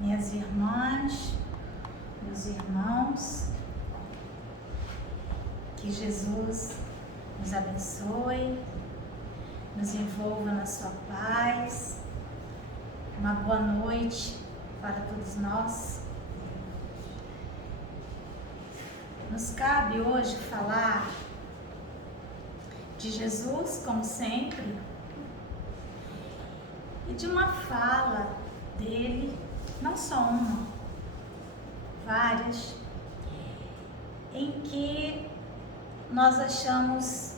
minhas irmãs, meus irmãos, que Jesus nos abençoe, nos envolva na sua paz. Uma boa noite para todos nós. Nos cabe hoje falar de Jesus, como sempre, e de uma fala dele, não só uma, várias, em que nós achamos,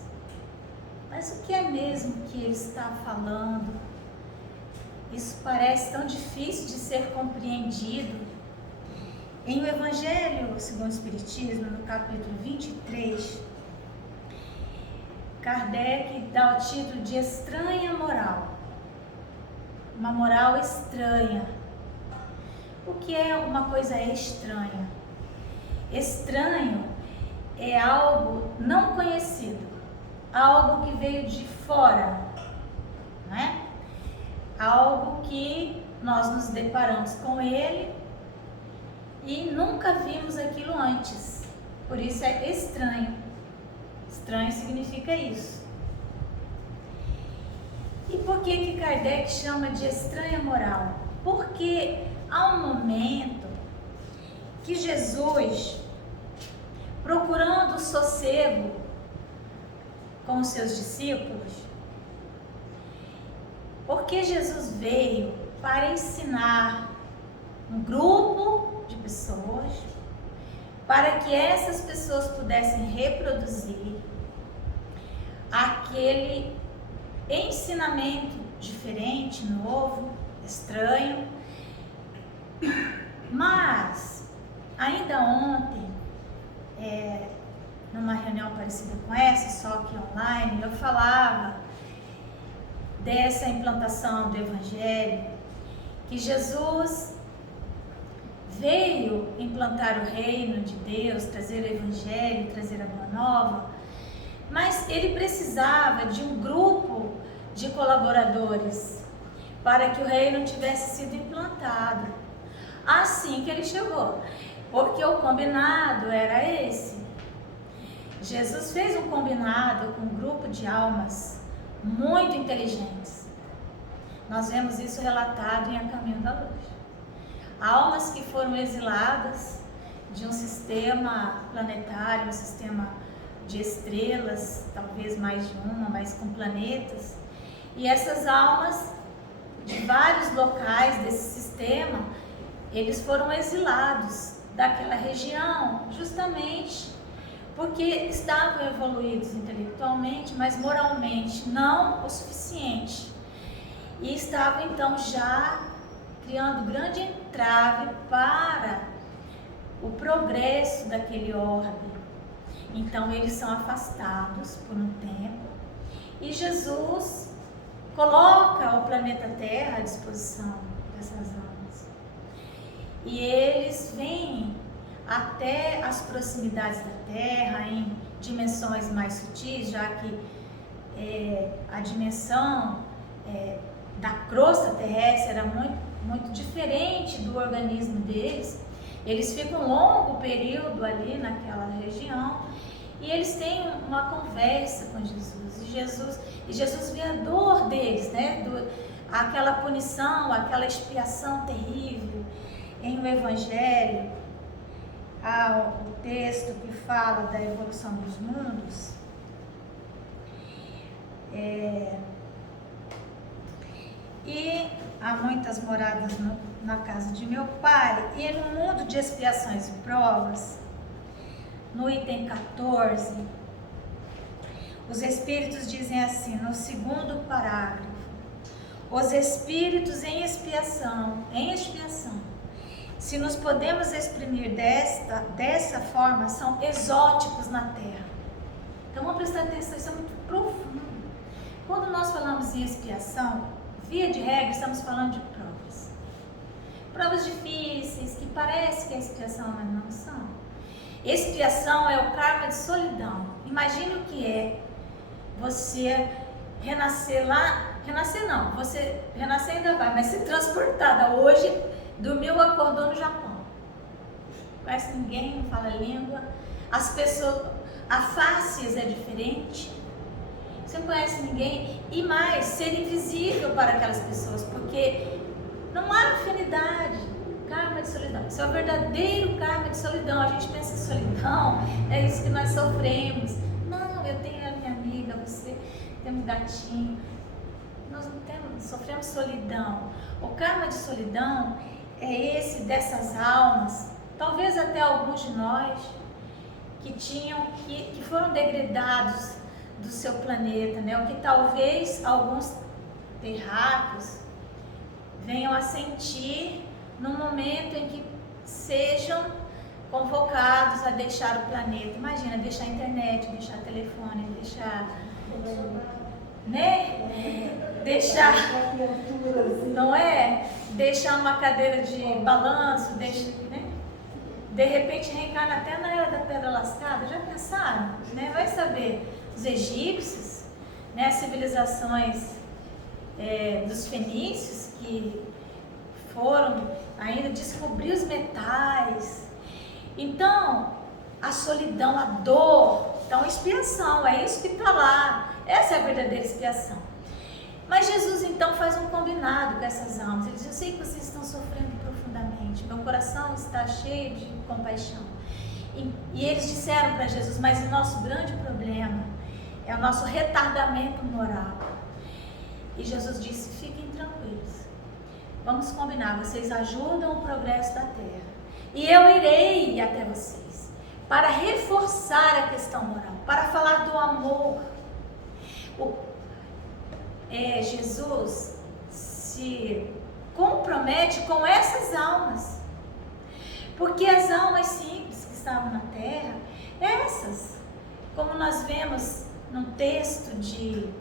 mas o que é mesmo que ele está falando? Isso parece tão difícil de ser compreendido. Em o Evangelho segundo o Espiritismo, no capítulo 23, Kardec dá o título de estranha moral. Uma moral estranha. O que é uma coisa estranha? Estranho é algo não conhecido, algo que veio de fora, não é? Algo que nós nos deparamos com ele e nunca vimos aquilo antes. Por isso é estranho. Estranho significa isso. E por que Kardec chama de estranha moral? Porque há um momento que Jesus, procurando o sossego com os seus discípulos, porque Jesus veio para ensinar um grupo de pessoas, para que essas pessoas pudessem reproduzir aquele ensinamento diferente, novo, estranho. Mas, ainda ontem, numa reunião parecida com essa, só que online, eu falava dessa implantação do Evangelho, que Jesus veio implantar o reino de Deus, trazer o Evangelho, trazer a Boa Nova, mas ele precisava de um grupo de colaboradores para que o reino tivesse sido implantado. Assim que ele chegou, porque o combinado era esse. Jesus fez um combinado com um grupo de almas muito inteligentes. Nós vemos isso relatado em A Caminho da Luz. Almas que foram exiladas de um sistema planetário, um sistema de estrelas, talvez mais de uma, mas com planetas. E essas almas de vários locais desse sistema, eles foram exilados daquela região, justamente porque estavam evoluídos intelectualmente, mas moralmente não o suficiente. E estavam então já criando grande entrave para o progresso daquele orbe. Então eles são afastados por um tempo e Jesus coloca o planeta Terra à disposição dessas almas. E eles vêm até as proximidades da Terra, em dimensões mais sutis, já que a dimensão da crosta terrestre era muito diferente do organismo deles. Eles ficam um longo período ali naquela região e eles têm uma conversa com Jesus. E Jesus vê a dor deles, né? Aquela punição, aquela expiação terrível. Em o Evangelho, há o texto que fala da evolução dos mundos. E há muitas moradas na casa de meu pai, e no mundo de expiações e provas, no item 14, os espíritos dizem assim, no segundo parágrafo: os espíritos em expiação, se nos podemos exprimir dessa forma, são exóticos na Terra. Então vamos prestar atenção, isso é muito profundo. Quando nós falamos em expiação, via de regra, estamos falando de provas. Provas difíceis, que parece que é expiação, mas não são. Expiação é o karma de solidão. Imagine o que é você renascer lá, renascer não, você renascer ainda vai, mas ser transportada hoje dormiu, acordou no Japão. Não conhece ninguém, não fala língua. As pessoas, a face é diferente. Você não conhece ninguém. E mais, ser invisível para aquelas pessoas, porque não há afinidade. Karma de solidão. Isso é o verdadeiro karma de solidão. A gente pensa que solidão é isso que nós sofremos. Não, eu tenho a minha amiga, você tem um gatinho. Nós não temos, sofremos solidão. O karma de solidão é esse dessas almas, talvez até alguns de nós, que foram degradados do seu planeta, né? O que talvez alguns terráqueos venham a sentir no momento em que sejam convocados a deixar o planeta. Imagina, deixar a internet, deixar o telefone, deixar, né? Deixar, não é? Deixar uma cadeira de balanço, né? De repente reencarna até na era da pedra lascada. Já pensaram? Né? Vai saber. Os egípcios, né? As civilizações dos fenícios que foram ainda descobrir os metais. Então, a solidão, a dor, então expiação, é isso que está lá. Essa é a verdadeira expiação. Mas Jesus então faz um combinado com essas almas. Ele diz: eu sei que vocês estão sofrendo profundamente, meu coração está cheio de compaixão. E eles disseram para Jesus: mas o nosso grande problema é o nosso retardamento moral. E Jesus disse: fiquem tranquilos, vamos combinar, vocês ajudam o progresso da terra e eu irei até vocês para reforçar a questão moral, para falar do amor. Jesus se compromete com essas almas, porque as almas simples que estavam na terra, essas, como nós vemos no texto de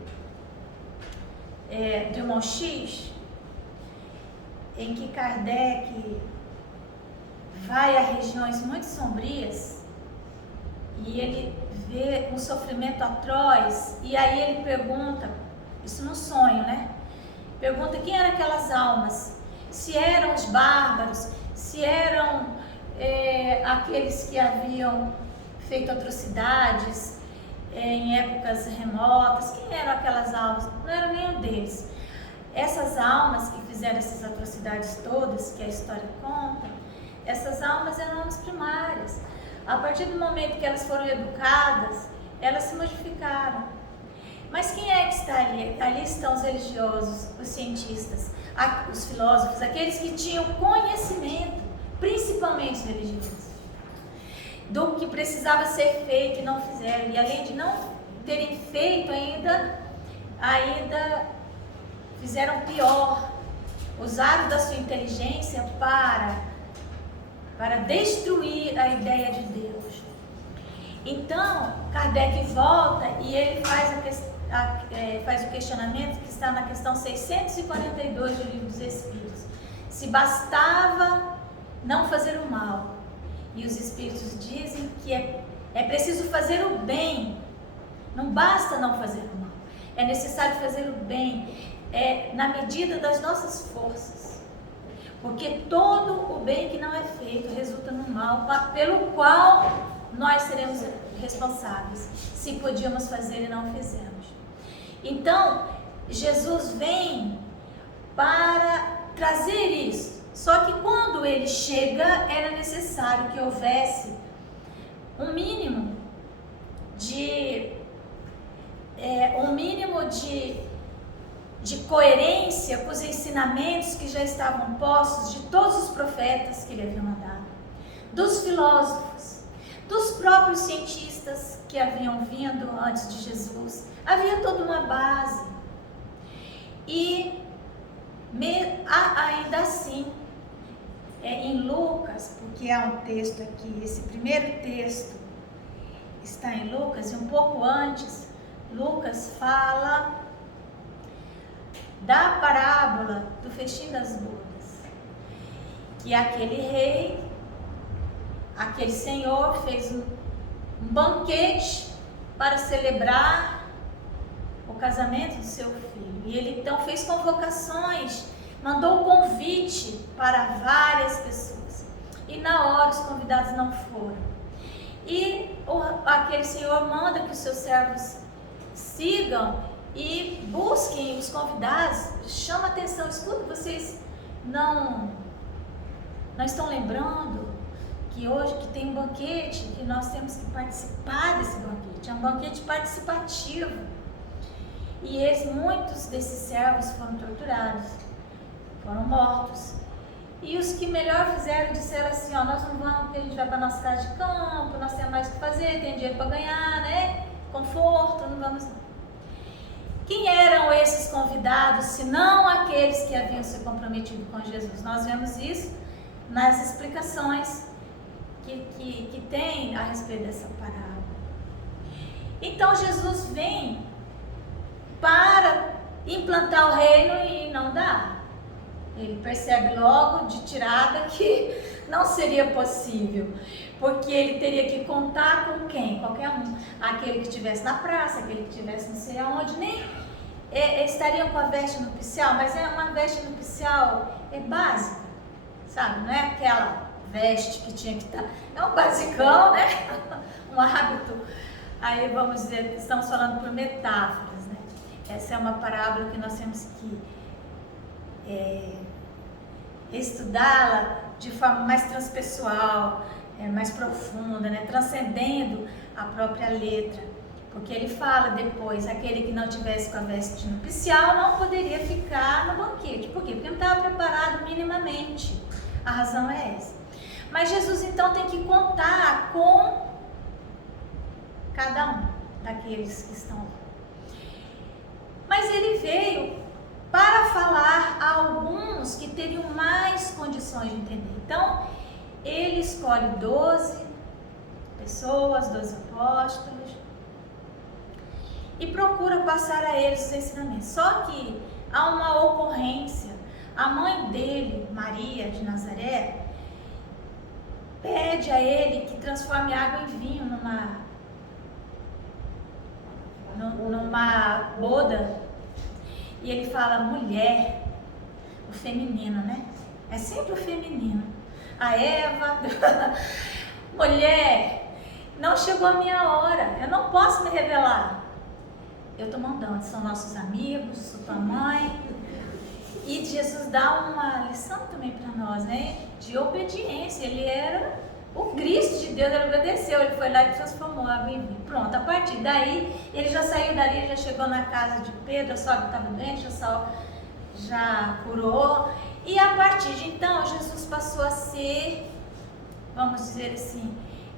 Monchis, em que Kardec vai a regiões muito sombrias e ele vê um sofrimento atroz, e aí ele pergunta, isso no sonho, né? Pergunta quem eram aquelas almas, se eram os bárbaros, se eram aqueles que haviam feito atrocidades em épocas remotas, quem eram aquelas almas? Não era nenhum deles. Essas almas que fizeram essas atrocidades todas, que a história conta, essas almas eram almas primárias. A partir do momento que elas foram educadas, elas se modificaram. Mas quem é que está ali? Ali estão os religiosos, os cientistas, os filósofos, aqueles que tinham conhecimento, principalmente os religiosos, do que precisava ser feito e não fizeram. E além de não terem feito ainda fizeram pior, usaram da sua inteligência para destruir a ideia de Deus. Então, Kardec volta e ele faz o questionamento que está na questão 642 do Livro dos Espíritos. Se bastava não fazer o mal, e os Espíritos dizem que é preciso fazer o bem, não basta não fazer o mal, é necessário fazer o bem, na medida das nossas forças, porque todo o bem que não é feito resulta no mal, pelo qual nós seremos responsáveis, se podíamos fazer e não fizemos. Então, Jesus vem para trazer isso. Só que quando ele chega, era necessário que houvesse um mínimo de coerência com os ensinamentos que já estavam postos de todos os profetas que ele havia mandado, dos filósofos, dos próprios cientistas que haviam vindo antes de Jesus. Havia toda uma base. E ainda assim, em Lucas, porque há um texto aqui, esse primeiro texto está em Lucas, e um pouco antes, Lucas fala da parábola do festim das bodas, que aquele rei, aquele senhor fez um banquete para celebrar o casamento do seu filho, e ele então fez convocações mandou convite para várias pessoas. E na hora os convidados não foram. E aquele Senhor manda que os seus servos sigam e busquem os convidados. Chama atenção, escuta, vocês não estão lembrando que hoje que tem um banquete, que nós temos que participar desse banquete. É um banquete participativo. E muitos desses servos foram torturados, foram mortos. E os que melhor fizeram disseram assim, ó, nós não vamos, porque a gente vai para nossa casa de campo, nós temos mais o que fazer, tem dinheiro para ganhar, né? Conforto, não vamos não. Quem eram esses convidados, se não aqueles que haviam se comprometido com Jesus? Nós vemos isso nas explicações que tem a respeito dessa parábola. Então Jesus vem para implantar o reino e não dá. Ele percebe logo de tirada que não seria possível, porque ele teria que contar com quem? Qualquer um. Aquele que estivesse na praça, aquele que estivesse não sei aonde, nem estariam com a veste nupcial, mas é uma veste nupcial básica, sabe? Não é aquela veste que tinha que estar, é um basicão, né? Um hábito. Aí vamos dizer, estamos falando por metáforas, né? Essa é uma parábola que nós temos que estudá-la de forma mais transpessoal, mais profunda, né? Transcendendo a própria letra. Porque ele fala depois, aquele que não tivesse com a veste nupcial não poderia ficar no banquete. Por quê? Porque não estava preparado minimamente. A razão é essa. Mas Jesus então tem que contar com cada um daqueles que estão lá. Mas ele veio para falar a alguns que teriam mais condições de entender. Então, ele escolhe 12 pessoas, 12 apóstolos, e procura passar a eles os ensinamentos. Só que há uma ocorrência. A mãe dele, Maria de Nazaré, pede a ele que transforme água em vinho numa boda. E ele fala mulher, o feminino, né? É sempre o feminino. A Eva, mulher, não chegou a minha hora, eu não posso me revelar. Eu estou mandando, são nossos amigos, sou tua mãe. E Jesus dá uma lição também para nós, né? De obediência. Ele era o Cristo de Deus, ele obedeceu, ele foi lá e transformou a água em vinho. Pronto, a partir daí, ele já saiu dali, já chegou na casa de Pedro, a sogra estava doente, já curou. E a partir de então, Jesus passou a ser, vamos dizer assim,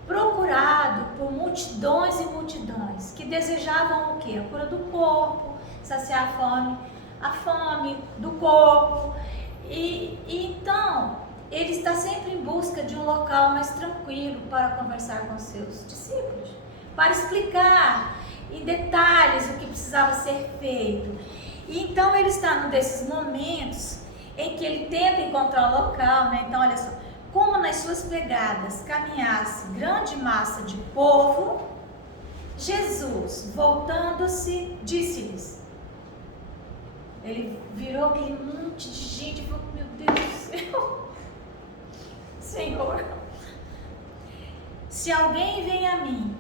procurado por multidões e multidões que desejavam o quê? A cura do corpo, saciar a fome do corpo. E então, ele está sempre em busca de um local mais tranquilo para conversar com seus discípulos, para explicar em detalhes o que precisava ser feito. E então ele está num desses momentos em que ele tenta encontrar um local, né? Então olha só, como nas suas pegadas caminhasse grande massa de povo, Jesus, voltando-se, disse-lhes, ele virou aquele monte de gente e falou, meu Deus do céu, Senhor, se alguém vem a mim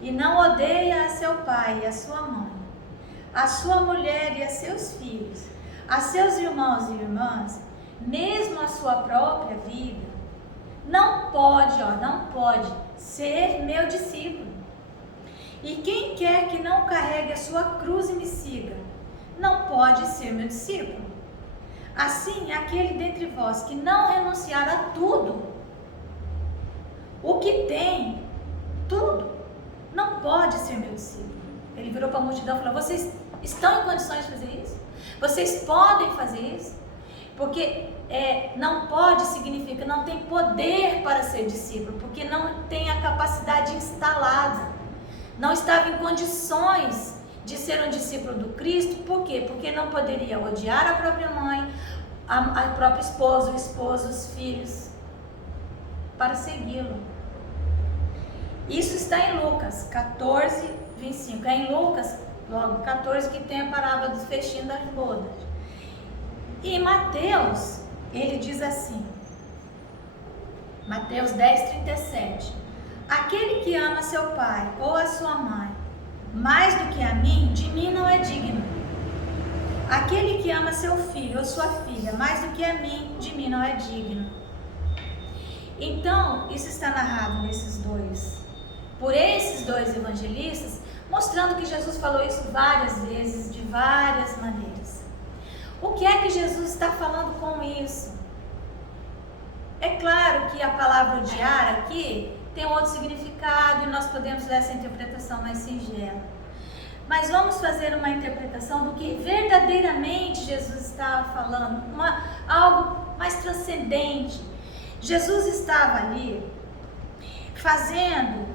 e não odeia a seu pai e a sua mãe, a sua mulher e a seus filhos, a seus irmãos e irmãs, mesmo a sua própria vida, não pode ser meu discípulo. E quem quer que não carregue a sua cruz e me siga, não pode ser meu discípulo. Assim, aquele dentre vós que não renunciar a tudo, o que tem, tudo, não pode ser meu discípulo. Ele virou para a multidão e falou, vocês estão em condições de fazer isso? Vocês podem fazer isso? Porque não pode significa não tem poder para ser discípulo, porque não tem a capacidade instalada, não estava em condições de ser um discípulo do Cristo. Por quê? Porque não poderia odiar a própria mãe, a própria esposa, o esposo, os filhos, para segui-lo. Isso está em Lucas 14, 25. É em Lucas, logo 14, que tem a parábola do festim das bodas. E Mateus, ele diz assim, Mateus 10:37, aquele que ama seu pai ou a sua mãe mais do que a mim, de mim não é digno. Aquele que ama seu filho ou sua filha mais do que a mim, de mim não é digno. Então, isso está narrado por esses dois evangelistas, mostrando que Jesus falou isso várias vezes, de várias maneiras. O que é que Jesus está falando com isso? É claro que a palavra odiar aqui tem outro significado e nós podemos dar essa interpretação mais singela. Mas vamos fazer uma interpretação do que verdadeiramente Jesus estava falando, algo mais transcendente. Jesus estava ali fazendo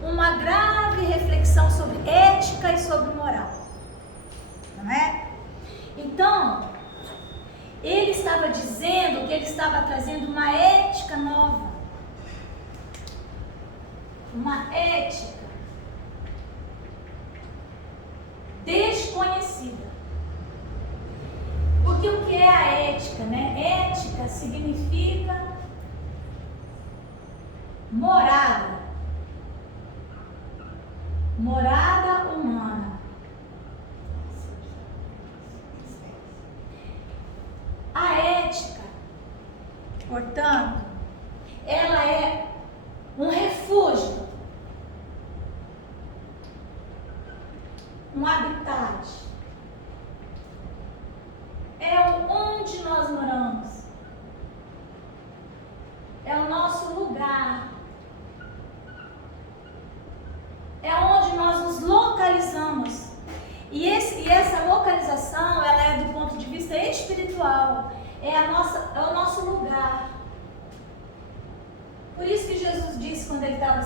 uma grave reflexão sobre ética e sobre moral, não é? Então, ele estava dizendo que ele estava trazendo uma ética nova, uma ética desconhecida. Porque o que é a ética, né? Ética significa morada humana. A ética, portanto, ela é um refúgio, um habitat, é onde nós moramos, é o nosso lugar, é onde nós nos localizamos. E essa localização, ela é do ponto de vista espiritual, é o nosso lugar. Por isso que Jesus disse quando ele estava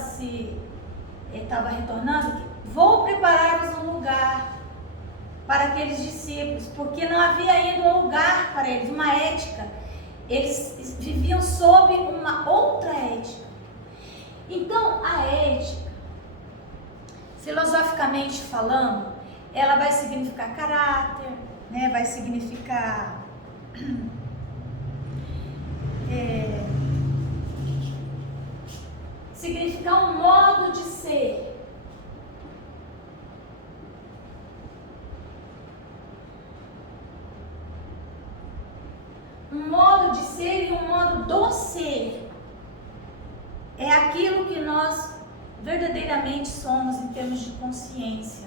retornando, que vou preparar-vos um lugar para aqueles discípulos, porque não havia ainda um lugar para eles, uma ética. Eles viviam sob uma outra ética. Então, a ética, filosoficamente falando, ela vai significar caráter, né? Vai significar significar um modo de ser. Um modo de ser e um modo do ser. É aquilo que nós verdadeiramente somos em termos de consciência.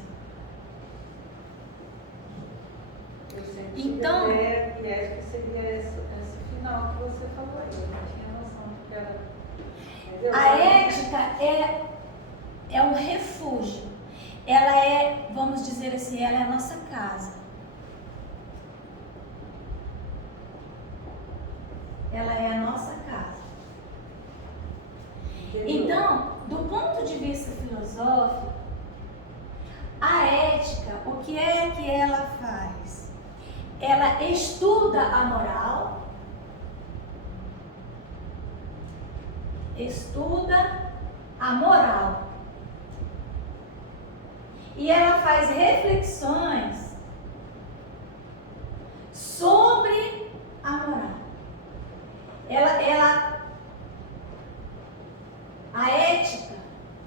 Então, e acho que seria esse final que você falou aí. Eu não tinha noção do que era. A ética é um refúgio. Ela é, vamos dizer assim, ela é a nossa casa. Ela é a nossa casa. Então, do ponto de vista filosófico, a ética, o que é que ela faz? Ela estuda a moral, e ela faz reflexões sobre a moral. A ética,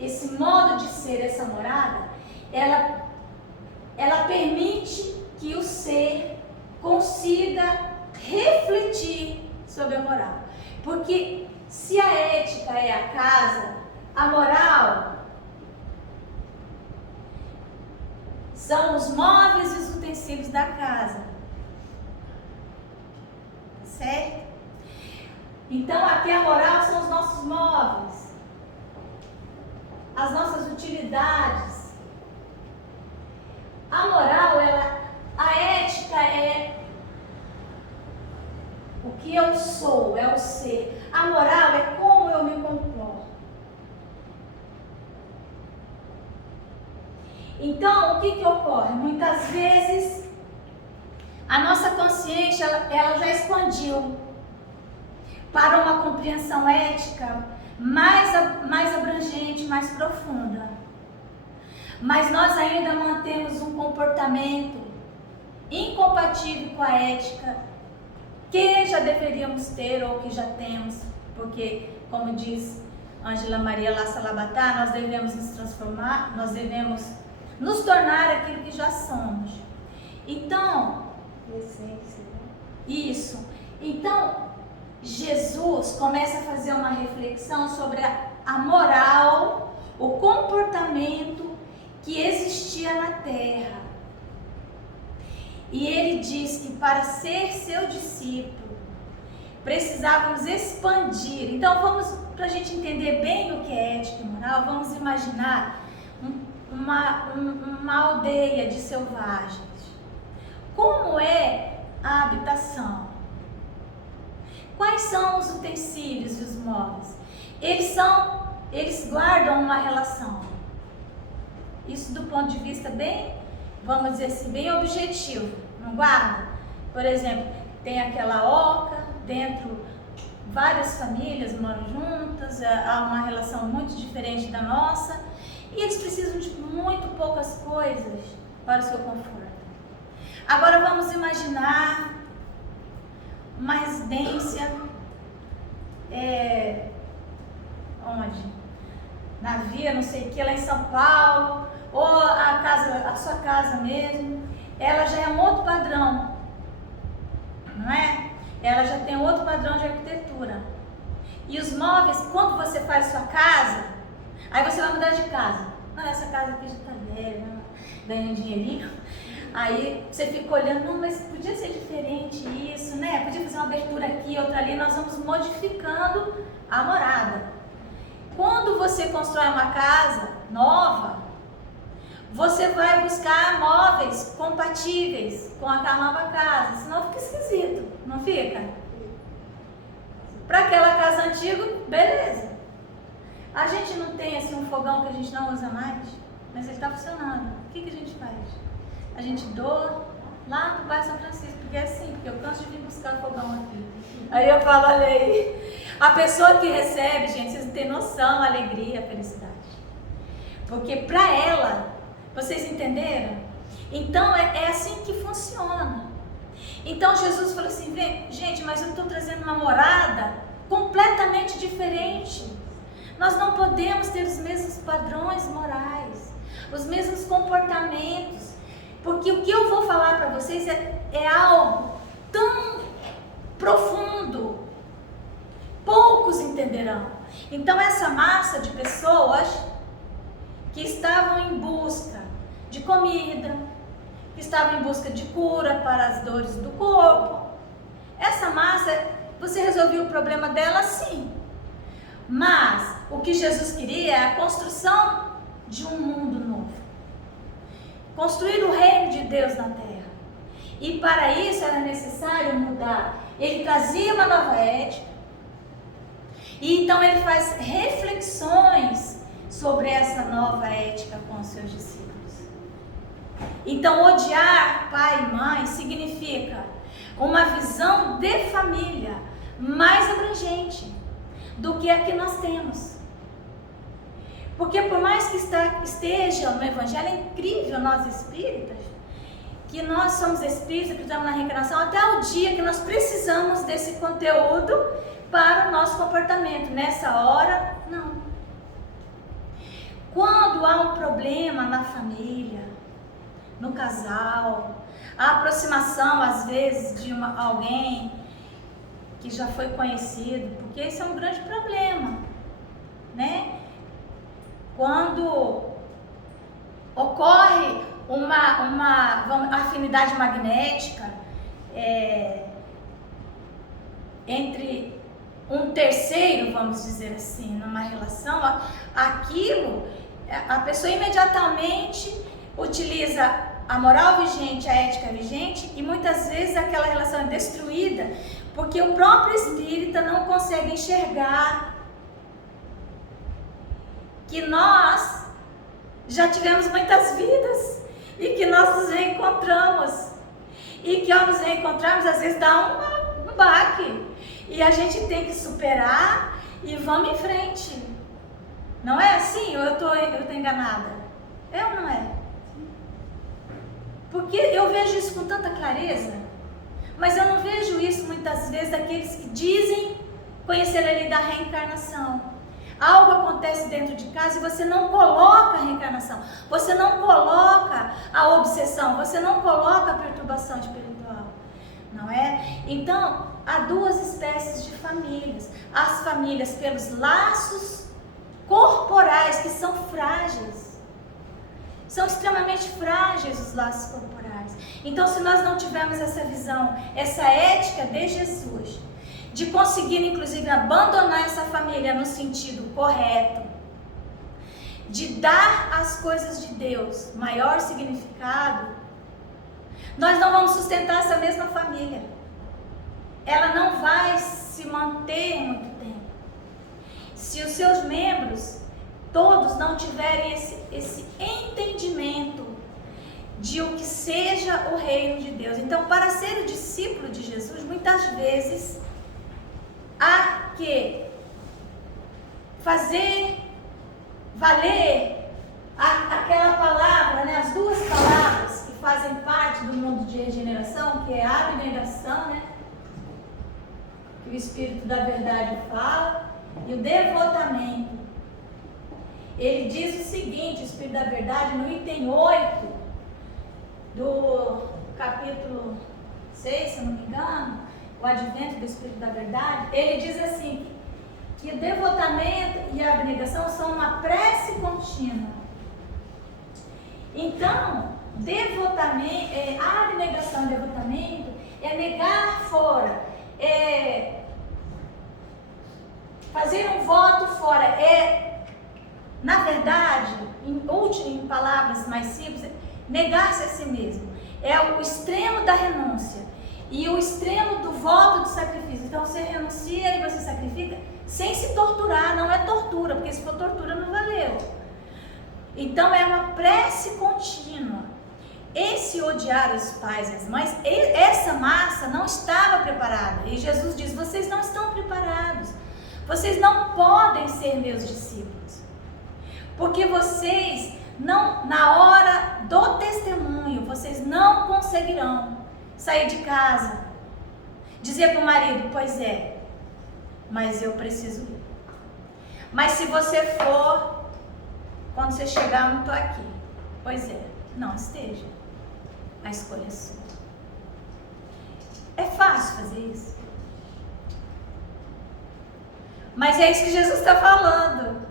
esse modo de ser, essa morada, ela permite que o ser consiga refletir sobre a moral. Porque se a ética é a casa, a moral são os móveis e os utensílios da casa. Certo? Então aqui a moral são os nossos móveis, as nossas utilidades. A moral, a ética é o que eu sou, é o ser. A moral é como eu me comporto. Então, o que ocorre? Muitas vezes, a nossa consciência, ela já expandiu para uma compreensão ética mais abrangente, mais profunda. Mas nós ainda mantemos um comportamento incompatível com a ética que já deveríamos ter ou que já temos, porque, como diz Ângela Maria La Salabatá, nós devemos nos transformar, nós devemos nos tornar aquilo que já somos. Então, isso. Então, Jesus começa a fazer uma reflexão sobre a moral, o comportamento que existia na terra. E ele diz que para ser seu discípulo, precisávamos expandir. Então, para a gente entender bem o que é ética e moral, vamos imaginar uma aldeia de selvagens. Como é a habitação? Quais são os utensílios e os móveis? Eles guardam uma relação. Isso do ponto de vista bem, vamos dizer assim, bem objetivo. Não guarda? Por exemplo, tem aquela oca, dentro várias famílias moram juntas, há uma relação muito diferente da nossa, e eles precisam de muito poucas coisas para o seu conforto. Agora vamos imaginar uma residência, onde? Na Via, não sei o que, lá em São Paulo, ou a sua casa mesmo, ela já é um outro padrão, não é? Ela já tem outro padrão de arquitetura. E os móveis, quando você faz sua casa, aí você vai mudar de casa. Não, essa casa aqui já está velha, ganha um dinheirinho. Aí você fica olhando, não, mas podia ser diferente isso, né? Podia fazer uma abertura aqui, outra ali. Nós vamos modificando a morada. Quando você constrói uma casa nova, você vai buscar móveis compatíveis com aquela nova casa, senão fica esquisito, não fica? Para aquela casa antiga, beleza. A gente não tem assim um fogão que a gente não usa mais, mas ele está funcionando. O que a gente faz? A gente doa lá no bairro São Francisco, porque é assim, porque eu canso de vir buscar fogão aqui. Aí eu falo, olha aí, a pessoa que recebe, gente, vocês não têm noção, a alegria, a felicidade. Porque para ela, vocês entenderam? Então é assim que funciona. Então Jesus falou assim, gente, mas eu estou trazendo uma morada completamente diferente. Nós não podemos ter os mesmos padrões morais, os mesmos comportamentos, porque o que eu vou falar para vocês é algo tão profundo, poucos entenderão. Então essa massa de pessoas que estavam em busca de comida, que estavam em busca de cura para as dores do corpo, essa massa, você resolveu o problema dela sim, mas o que Jesus queria é a construção de um mundo novo, construir o reino de Deus na terra, e para isso era necessário mudar. Ele trazia uma nova ética, e então ele faz reflexões sobre essa nova ética com os seus discípulos. Então odiar pai e mãe significa uma visão de família mais abrangente do que a que nós temos. Porque por mais que esteja no Evangelho, é incrível nós espíritas, que nós somos espíritas, que estamos na reencarnação, até o dia que nós precisamos desse conteúdo para o nosso comportamento. Nessa hora, não. Quando há um problema na família, no casal, a aproximação às vezes de alguém que já foi conhecido, porque isso é um grande problema, né? Quando ocorre uma afinidade magnética entre um terceiro, vamos dizer assim, numa relação, aquilo, a pessoa imediatamente utiliza a moral vigente, a ética vigente, e muitas vezes aquela relação é destruída porque o próprio espírita não consegue enxergar que nós já tivemos muitas vidas e que nós nos reencontramos, e que ao nos reencontrarmos às vezes dá um baque e a gente tem que superar e vamos em frente. Não é assim? Ou eu tô enganada? É ou não é? Porque eu vejo isso com tanta clareza, mas eu não vejo isso isso muitas vezes daqueles que dizem conhecer a lei da reencarnação. Algo acontece dentro de casa e você não coloca a reencarnação, você não coloca a obsessão, você não coloca a perturbação espiritual, não é? Então, há duas espécies de famílias. As famílias pelos laços corporais, que são frágeis. São extremamente frágeis os laços corporais. Então, se nós não tivermos essa visão, essa ética de Jesus, de conseguir, inclusive, abandonar essa família no sentido correto, de dar às coisas de Deus maior significado, nós não vamos sustentar essa mesma família. Ela não vai se manter muito tempo. Se os seus membros, todos, não tiverem esse entendimento de o que seja o reino de Deus. Então, para ser o discípulo de Jesus, muitas vezes há que fazer valer aquela palavra, né? As duas palavras que fazem parte do mundo de regeneração, que é a abnegação, né? Que o Espírito da Verdade fala, e o devotamento. Ele diz o seguinte, o Espírito da Verdade, no item 8 do capítulo 6, se eu não me engano, o advento do Espírito da Verdade, ele diz assim, que o devotamento e a abnegação são uma prece contínua. Então, a abnegação e o devotamento é negar fora, é fazer um voto fora, na verdade, em palavras mais simples, negar-se a si mesmo. É o extremo da renúncia e o extremo do voto de sacrifício. Então você renuncia e você sacrifica sem se torturar, não é tortura, porque se for tortura não valeu. Então é uma prece contínua. Esse odiar os pais e as mães, essa massa não estava preparada. E Jesus diz, vocês não estão preparados. Vocês não podem ser meus discípulos. Porque vocês não, na hora do testemunho, vocês não conseguirão sair de casa, dizer para o marido, pois é, mas eu preciso ir. Mas se você for, quando você chegar, eu não estou aqui. Pois é, não esteja. A escolha é sua. É fácil fazer isso. Mas é isso que Jesus está falando.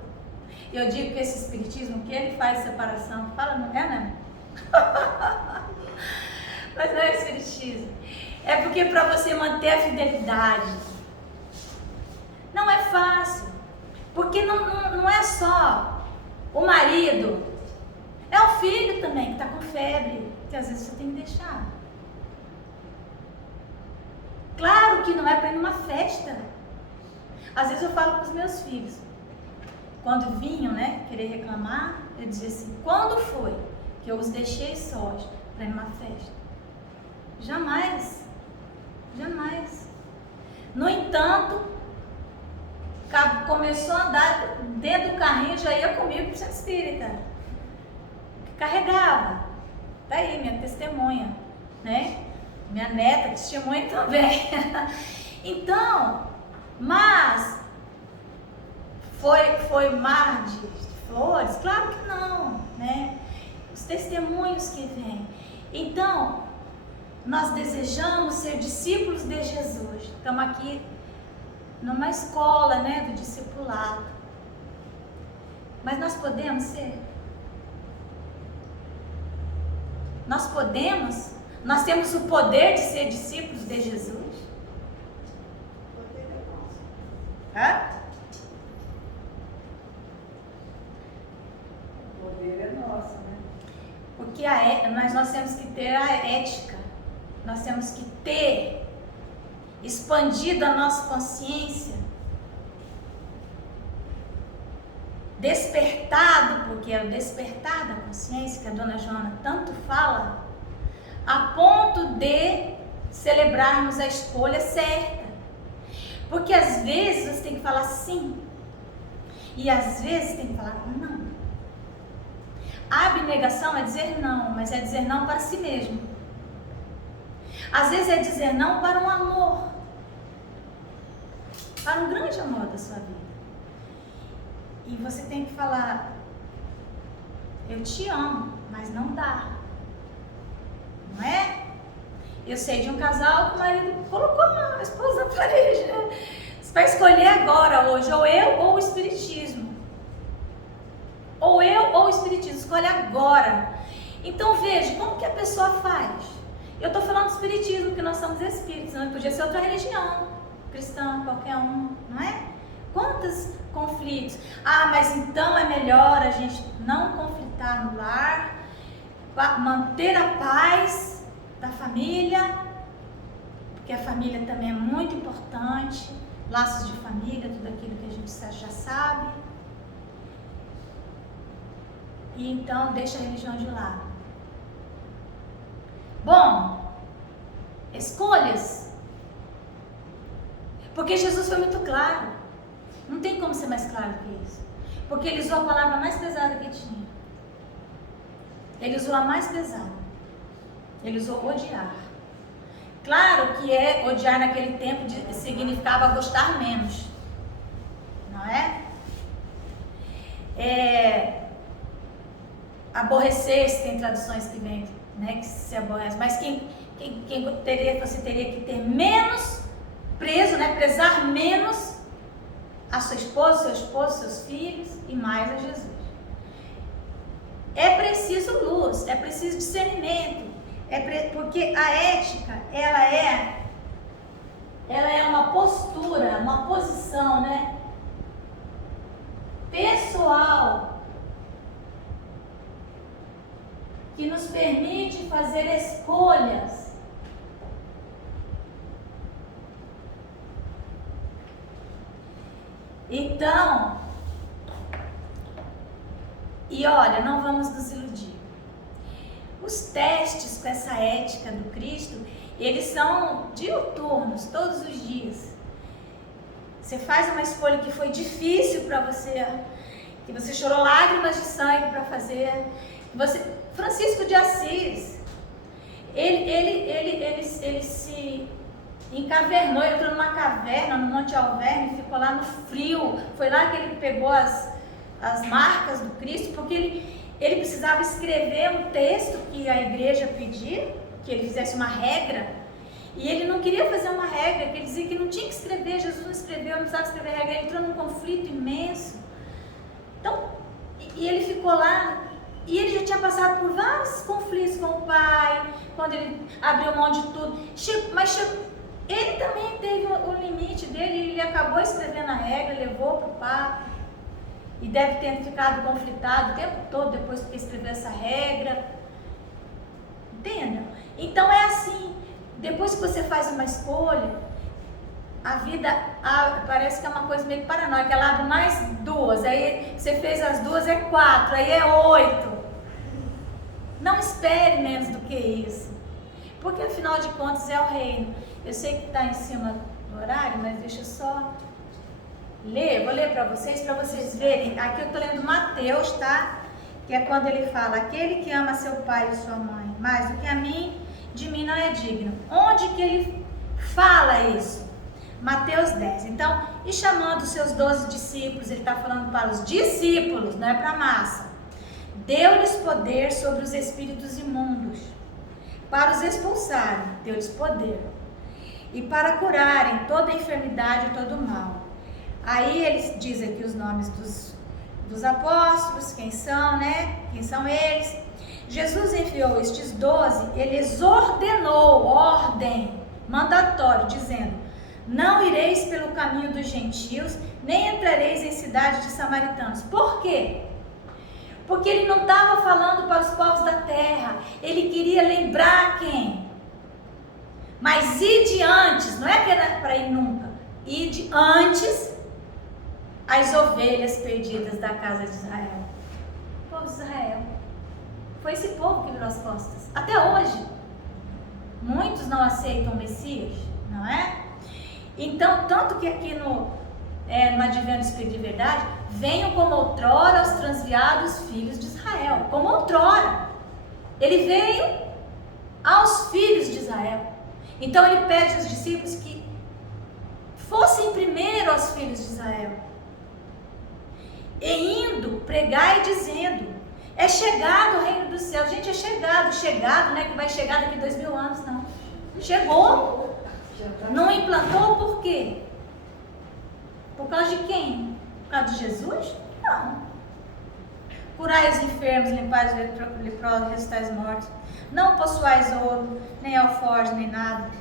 Eu digo que esse espiritismo, que ele faz separação, fala, não é, né? Mas não é espiritismo. É porque para você manter a fidelidade, não é fácil. Porque não é só o marido, é o filho também que está com febre, que às vezes você tem que deixar. Claro que não é para ir numa festa. Às vezes eu falo para os meus filhos, quando vinham, né, querer reclamar, eu dizia assim, quando foi que eu os deixei sós para ir numa festa? Jamais, jamais. No entanto, começou a andar dentro do carrinho, já ia comigo para o centro espírita. Carregava. Tá aí, minha testemunha, né? Minha neta, testemunha também. Então, mas foi mar de flores? Claro que não, né? Os testemunhos que vêm. Então, nós desejamos ser discípulos de Jesus. Estamos aqui numa escola, né, do discipulado. Mas nós podemos ser? Nós podemos? Nós temos o poder de ser discípulos de Jesus? Hã? O poder é nosso, né? Porque nós temos que ter a ética. Nós temos que ter expandido a nossa consciência, despertado, porque é o despertar da consciência que a dona Joana tanto fala, a ponto de celebrarmos a escolha certa. Porque às vezes você tem que falar sim, e às vezes tem que falar não. A abnegação é dizer não, mas é dizer não para si mesmo. Às vezes é dizer não para um amor, para um grande amor da sua vida. E você tem que falar, eu te amo, mas não dá. Não é? Eu sei de um casal que o marido colocou a esposa na parede, né? Você vai escolher agora, hoje, ou eu ou o espiritismo. Ou eu ou o espiritismo, escolhe agora. Então veja, como que a pessoa faz? Eu estou falando do espiritismo, que nós somos espíritos, não podia ser outra religião, cristã, qualquer um, não é? Quantos conflitos? Ah, mas então é melhor a gente não conflitar no lar, manter a paz da família, porque a família também é muito importante, laços de família, tudo aquilo que a gente já sabe. E então deixa a religião de lado. Bom, escolhas. Porque Jesus foi muito claro. Não tem como ser mais claro que isso. Porque ele usou a palavra mais pesada que tinha. Ele usou a mais pesada. Ele usou odiar. Claro que odiar naquele tempo significava gostar menos. Não é? Aborrecer-se, tem traduções que vêm, né, que se aborrece. Mas você teria que ter menos preso, né, prezar menos a sua esposa, seu esposo, seus filhos e mais a Jesus. É preciso luz, é preciso discernimento, porque a ética, ela é uma postura, uma posição, né, pessoal, que nos permite fazer escolhas. Então, e olha, não vamos nos iludir. Os testes com essa ética do Cristo, eles são diuturnos, todos os dias. Você faz uma escolha que foi difícil para você, que você chorou lágrimas de sangue para fazer. Francisco de Assis, ele se encavernou, ele entrou numa caverna no Monte Alverne, ficou lá no frio. Foi lá que ele pegou as marcas do Cristo, porque ele precisava escrever um texto que a igreja pedia, que ele fizesse uma regra, e ele não queria fazer uma regra, que ele dizia que não tinha que escrever, Jesus não escreveu, não precisava escrever regra, ele entrou num conflito imenso. Então, e ele ficou lá, e ele já tinha passado por vários conflitos com o pai, quando ele abriu mão de tudo, ele também teve o limite dele, ele acabou escrevendo a regra, levou para o Papa, e deve ter ficado conflitado o tempo todo depois que escreveu essa regra. Entendam? Então é assim, depois que você faz uma escolha, a vida parece que é uma coisa meio paranoica, ela abre mais duas, aí você fez as duas, é 4, aí é 8. Não espere menos do que isso, porque afinal de contas é o reino. Eu sei que está em cima do horário, mas deixa eu só ler, vou ler para vocês verem. Aqui eu estou lendo Mateus, tá? Que é quando ele fala, aquele que ama seu pai e sua mãe mais do que a mim, de mim não é digno. Onde que ele fala isso? Mateus 10. Então, e chamando os seus 12 discípulos, ele está falando para os discípulos, não é para a massa. Deu-lhes poder sobre os espíritos imundos, para os expulsarem, deu-lhes poder, e para curarem toda enfermidade e todo mal. Aí eles dizem aqui os nomes dos apóstolos, quem são, né? Quem são eles? Jesus enviou estes 12, eles ordenou, ordem, mandatório, dizendo, não ireis pelo caminho dos gentios, nem entrareis em cidade de samaritanos. Por quê? Porque ele não estava falando para os povos da terra, ele queria lembrar quem? Mas ide antes, não é que era para ir nunca, ide antes as ovelhas perdidas da casa de Israel. O povo de Israel. Foi esse povo que virou as costas. Até hoje. Muitos não aceitam o Messias, não é? Então, tanto que aqui no Advento do Espírito de Verdade, venham como outrora os transviados filhos de Israel. Como outrora. Ele veio aos filhos de Israel. Então ele pede aos discípulos que fossem primeiro aos filhos de Israel. E indo, pregar e dizendo, é chegado o reino dos céus. Gente, é chegado, né? Que vai chegar daqui 2000 anos, não. Chegou. Não implantou por quê? Por causa de quem? Por causa de Jesus? Não. Curai os enfermos, limpar os leprosos, ressuscitar os mortos. Não possuais ouro, nem alforje, nem nada.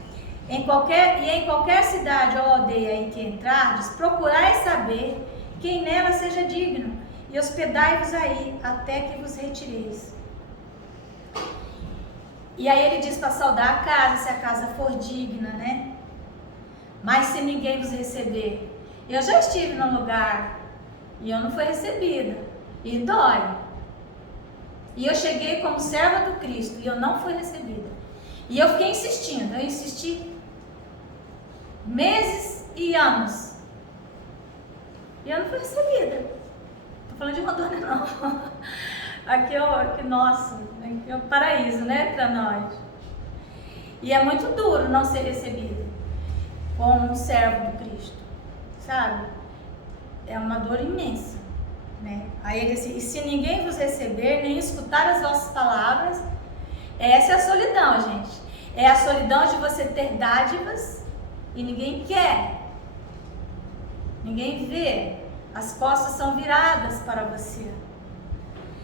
Em qualquer cidade ou aldeia em que entrardes, procurai saber quem nela seja digno, e hospedai-vos aí, até que vos retireis. E aí ele diz para saudar a casa, se a casa for digna, né? Mas se ninguém vos receber. Eu já estive num lugar e eu não fui recebida, e dói. E eu cheguei como serva do Cristo e eu não fui recebida. E eu fiquei insistindo, eu insisti meses e anos. E eu não fui recebida. Tô falando de Rondônia, não. Aqui nosso, aqui é o paraíso, né, para nós. E é muito duro não ser recebido como um servo do Cristo, sabe? É uma dor imensa, né? Aí ele disse, e se ninguém vos receber, nem escutar as vossas palavras, essa é a solidão, gente. É a solidão de você ter dádivas e ninguém quer. Ninguém vê, as costas são viradas para você.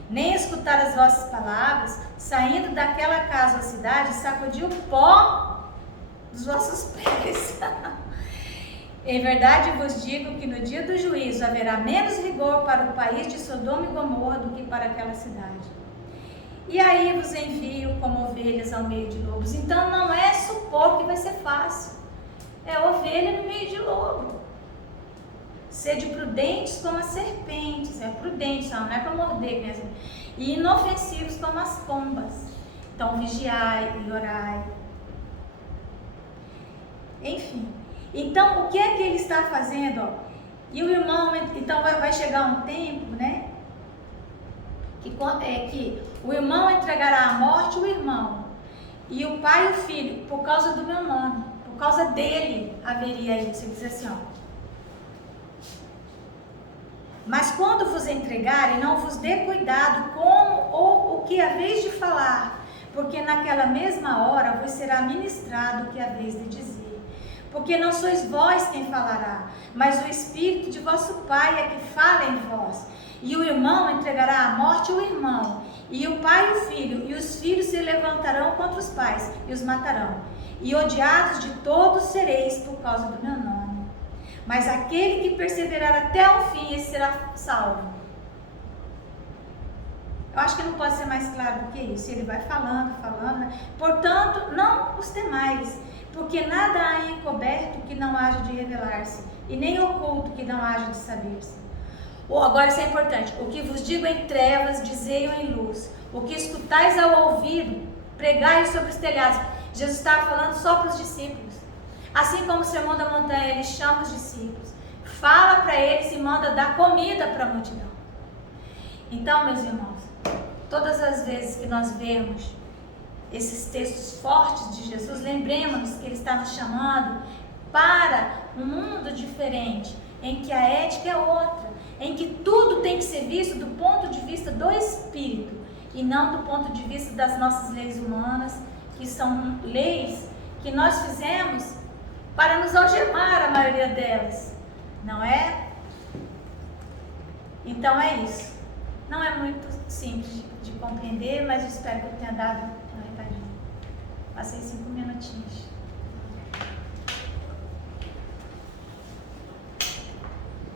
Nem escutar as vossas palavras, saindo daquela casa ou cidade, sacudir o pó dos vossos pés. Em verdade vos digo que no dia do juízo haverá menos rigor para o país de Sodoma e Gomorra do que para aquela cidade. E aí vos envio como ovelhas ao meio de lobos. Então não é supor que vai ser fácil. É ovelha no meio de lobo. Sede prudentes como as serpentes, é prudente, não é para morder mesmo. E inofensivos como as pombas. Então vigiai e orai. Enfim, então o que é que ele está fazendo? Ó? E o irmão, então vai chegar um tempo, né? Que o irmão entregará à morte o irmão, e o pai e o filho, por causa do meu nome, por causa dele haveria isso. Ele diz assim, ó. Mas quando vos entregarem, não vos dê cuidado como ou o que haveis de falar, porque naquela mesma hora vos será ministrado o que haveis de dizer. Porque não sois vós quem falará, mas o Espírito de vosso Pai é que fala em vós. E o irmão entregará à morte o irmão, e o pai o filho, e os filhos se levantarão contra os pais e os matarão. E odiados de todos sereis por causa do meu nome. Mas aquele que perseverar até o fim, esse será salvo. Eu acho que não pode ser mais claro do que isso. Ele vai falando, né? Portanto, não os temais, porque nada há encoberto que não haja de revelar-se, e nem oculto que não haja de saber-se. Agora isso é importante. O que vos digo em trevas, dizei-o em luz. O que escutais ao ouvido, pregai sobre os telhados. Jesus estava falando só para os discípulos. Assim como o Sermão da Montanha, ele chama os discípulos, fala para eles e manda dar comida para a multidão. Então, meus irmãos, todas as vezes que nós vemos esses textos fortes de Jesus, lembremos que ele está nos chamando para um mundo diferente, em que a ética é outra, em que tudo tem que ser visto do ponto de vista do Espírito e não do ponto de vista das nossas leis humanas, que são leis que nós fizemos para nos algemar, a maioria delas, não é? Então é isso. Não é muito simples de compreender, mas eu espero que eu tenha dado um recadinho. Passei 5 minutinhos.